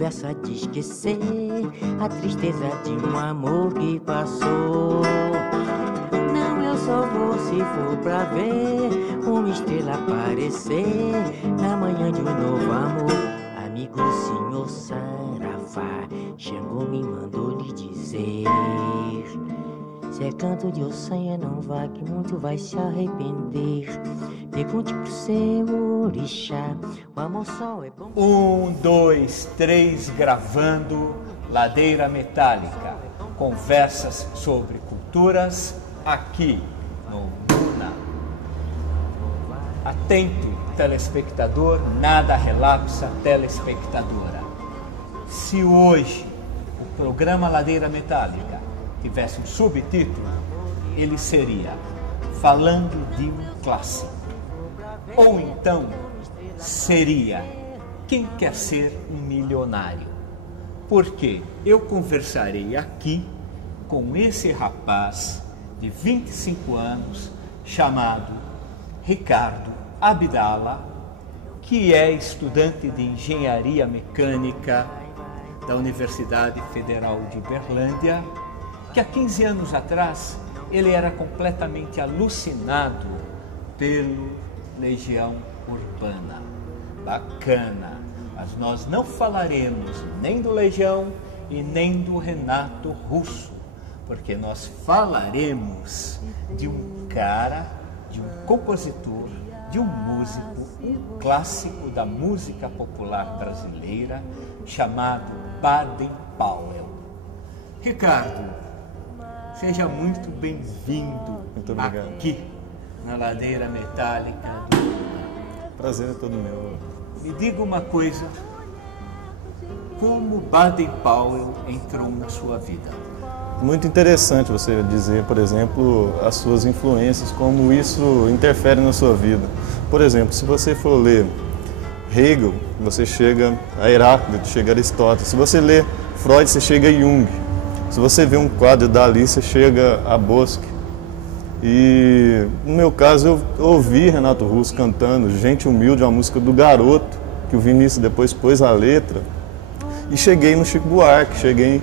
verso há de esquecer a tristeza de um amor que passou. Não, eu só vou se for pra ver uma estrela aparecer na manhã de um novo amor. Amigo senhor Saravá, Xangô me mandou lhe dizer: se é canto de ossanha, não vá, que muito vai se arrepender. Pergunte pro seu orixá, o amor só é bom. 1, 2, 3, gravando Ladeira Metálica. Conversas sobre culturas aqui no Luna. Atento, telespectador, nada relapsa, telespectadora. Se hoje o programa Ladeira Metálica tivesse um subtítulo, ele seria Falando de um Clássico. Ou então seria Quem Quer Ser um Milionário? Porque eu conversarei aqui com esse rapaz de 25 anos chamado Ricardo Abdala, que é estudante de Engenharia Mecânica da Universidade Federal de Uberlândia, que há 15 anos atrás ele era completamente alucinado pelo Legião Urbana. Bacana, mas nós não falaremos nem do Legião e nem do Renato Russo, porque nós falaremos de um cara, de um compositor, de um músico, um clássico da música popular brasileira, chamado Baden Powell. Ricardo, seja muito bem-vindo aqui na Ladeira Metálica. Prazer é todo meu. Me diga uma coisa, como Baden Powell entrou na sua vida? Muito interessante você dizer, por exemplo, as suas influências, como isso interfere na sua vida. Por exemplo, se você for ler Hegel, você chega a Heráclito, chega a Aristóteles. Se você lê Freud, você chega a Jung. Se você vê um quadro da Alice, você chega a Bosque. E no meu caso, eu ouvi Renato Russo cantando Gente Humilde, uma música do Garoto, que o Vinícius depois pôs a letra. E cheguei no Chico Buarque, cheguei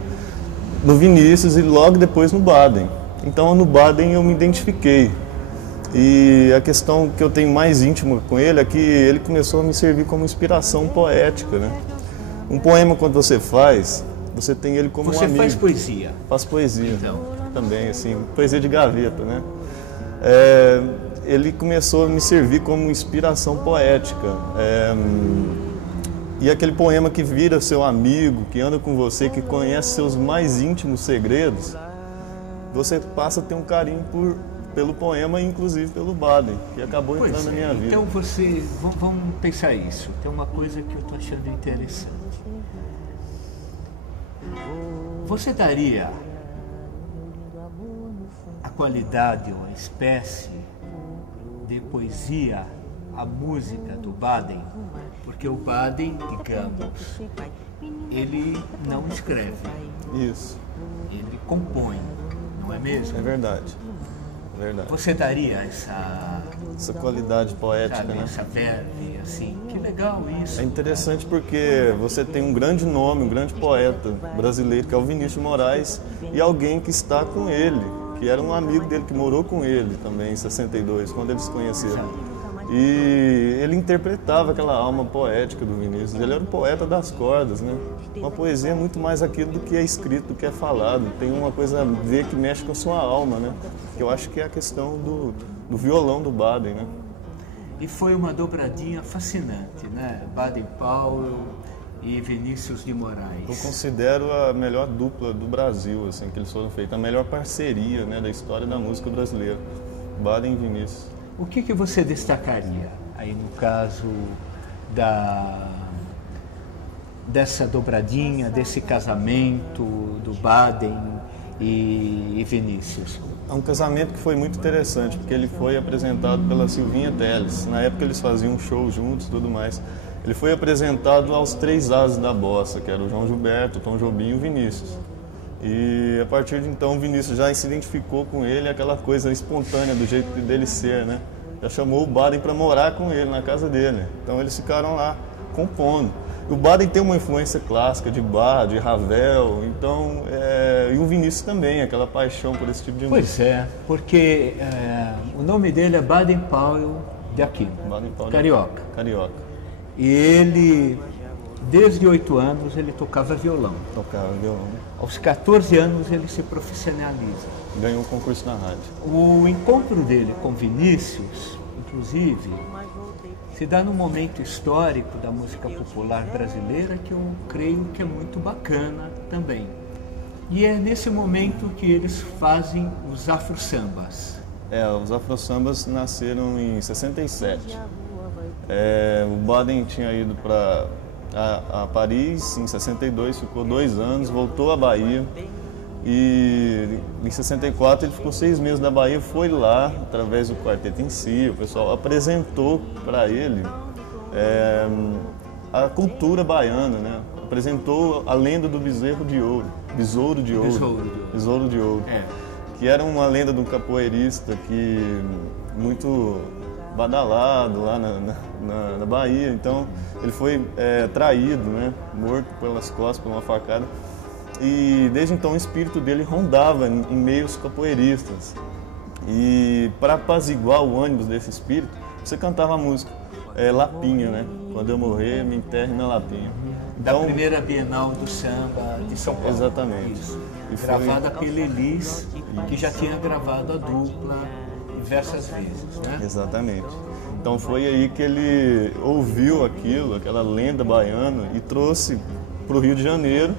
no Vinícius e logo depois no Baden. Então no Baden eu me identifiquei. E a questão que eu tenho mais íntima com ele é que ele começou a me servir como inspiração poética, né? Um poema, quando você faz, você tem ele como um amigo. Você faz poesia? Faço poesia, então. Também, assim, poesia de gaveta, né? Ele começou a me servir como inspiração poética. E aquele poema que vira seu amigo, que anda com você, que conhece seus mais íntimos segredos, você passa a ter um carinho pelo poema e inclusive pelo Baden, que acabou entrando na minha vida. Então vamos pensar isso. Tem uma coisa que eu estou achando interessante. Você daria a qualidade ou a espécie de poesia à música do Baden? Porque o Baden, digamos, ele não escreve. Isso. Ele compõe, não é mesmo? É verdade. É verdade. Você daria essa qualidade poética, sabe, né? essa verve, assim, que legal isso. É interessante porque você tem um grande nome, um grande poeta brasileiro, que é o Vinícius de Moraes, e alguém que está com ele, que era um amigo dele, que morou com ele também em 62, quando eles se conheceram. E ele interpretava aquela alma poética do Vinícius. Ele era um poeta das cordas, né? Uma poesia é muito mais aquilo do que é escrito, do que é falado. Tem uma coisa a ver que mexe com a sua alma, né? Que eu acho que é a questão do violão do Baden, né? E foi uma dobradinha fascinante, né? Baden Powell e Vinícius de Moraes. Eu considero a melhor dupla do Brasil, assim, que eles foram feitos. A melhor parceria, né, da história da música brasileira. Baden e Vinícius. O que você destacaria aí no caso dessa dobradinha, desse casamento do Baden e Vinícius? É um casamento que foi muito interessante, porque ele foi apresentado pela Silvinha Telles. Na época eles faziam um show juntos e tudo mais. Ele foi apresentado aos 3 ases da bossa, que era o João Gilberto, o Tom Jobim e o Vinícius. E a partir de então o Vinícius já se identificou com ele, aquela coisa espontânea do jeito dele ser, né? Já chamou o Baden para morar com ele na casa dele. Então eles ficaram lá compondo. O Baden tem uma influência clássica de Bach, de Ravel, então, e o Vinícius também, aquela paixão por esse tipo de música. Pois é, porque o nome dele é Baden Powell de Aquino, carioca. Carioca. E ele, desde 8 anos, ele tocava violão. Tocava violão. Aos 14 anos, ele se profissionaliza. Ganhou um concurso na rádio. O encontro dele com Vinícius, inclusive, se dá num momento histórico da música popular brasileira que eu creio que é muito bacana também. E é nesse momento que eles fazem os afro-sambas. Os afro-sambas nasceram em 67. O Baden tinha ido para Paris em 62, ficou 2 anos, voltou à Bahia. E em 64 ele ficou 6 meses na Bahia, foi lá, através do Quarteto em Si, o pessoal apresentou para ele a cultura baiana, né? Apresentou a lenda do Besouro de Ouro, que era uma lenda de um capoeirista muito badalado lá na Bahia. Então ele foi traído, né? Morto pelas costas por uma facada. E desde então o espírito dele rondava em meio aos capoeiristas. E para apaziguar o ânimo desse espírito, você cantava a música Lapinha, né? Quando eu morrer, me enterre na Lapinha. Da primeira Bienal do Samba de São Paulo. Exatamente. Isso. Gravada pela Elis, que já tinha gravado a dupla diversas vezes, né? Exatamente. Então foi aí que ele ouviu aquela lenda baiana, e trouxe para o Rio de Janeiro.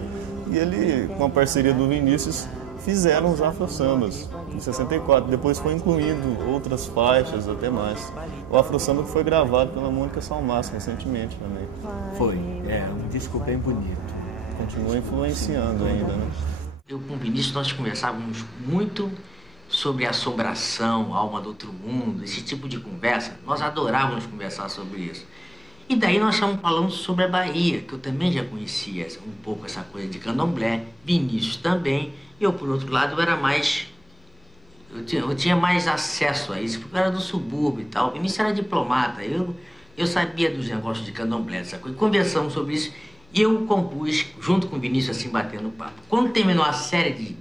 E ele, com a parceria do Vinícius, fizeram os afro-sambas em 64. Depois foi incluindo outras faixas, até mais. O afro-samba que foi gravado pela Mônica Salmaço recentemente também. Foi, um disco bem bonito. Continua influenciando ainda, né? Eu com o Vinícius, nós conversávamos muito sobre assombração, alma do outro mundo, esse tipo de conversa. Nós adorávamos conversar sobre isso. E daí nós estamos falando sobre a Bahia, que eu também já conhecia um pouco essa coisa de candomblé, Vinícius também. Eu, por outro lado, eu tinha mais acesso a isso, porque eu era do subúrbio e tal. O Vinícius era diplomata, eu sabia dos negócios de candomblé, essa coisa. Conversamos sobre isso e eu compus, junto com o Vinícius, assim, batendo papo. Quando terminou a série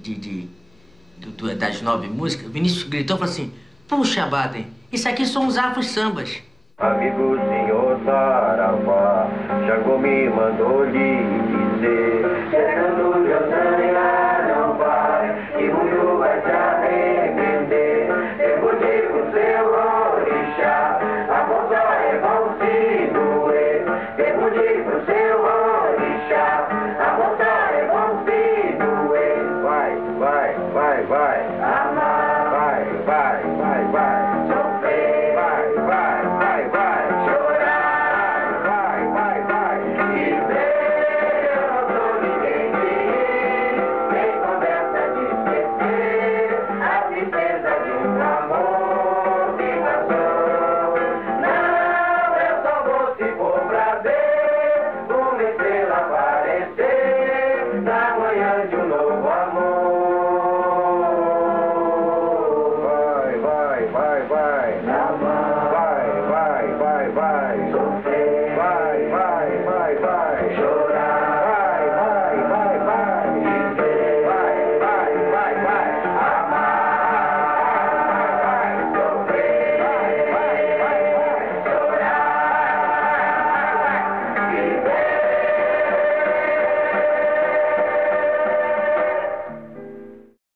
das 9 músicas, o Vinícius gritou e falou assim: puxa, Baden, isso aqui são os afro-sambas. Amigo senhor Saravá, Xangô me mandou lhe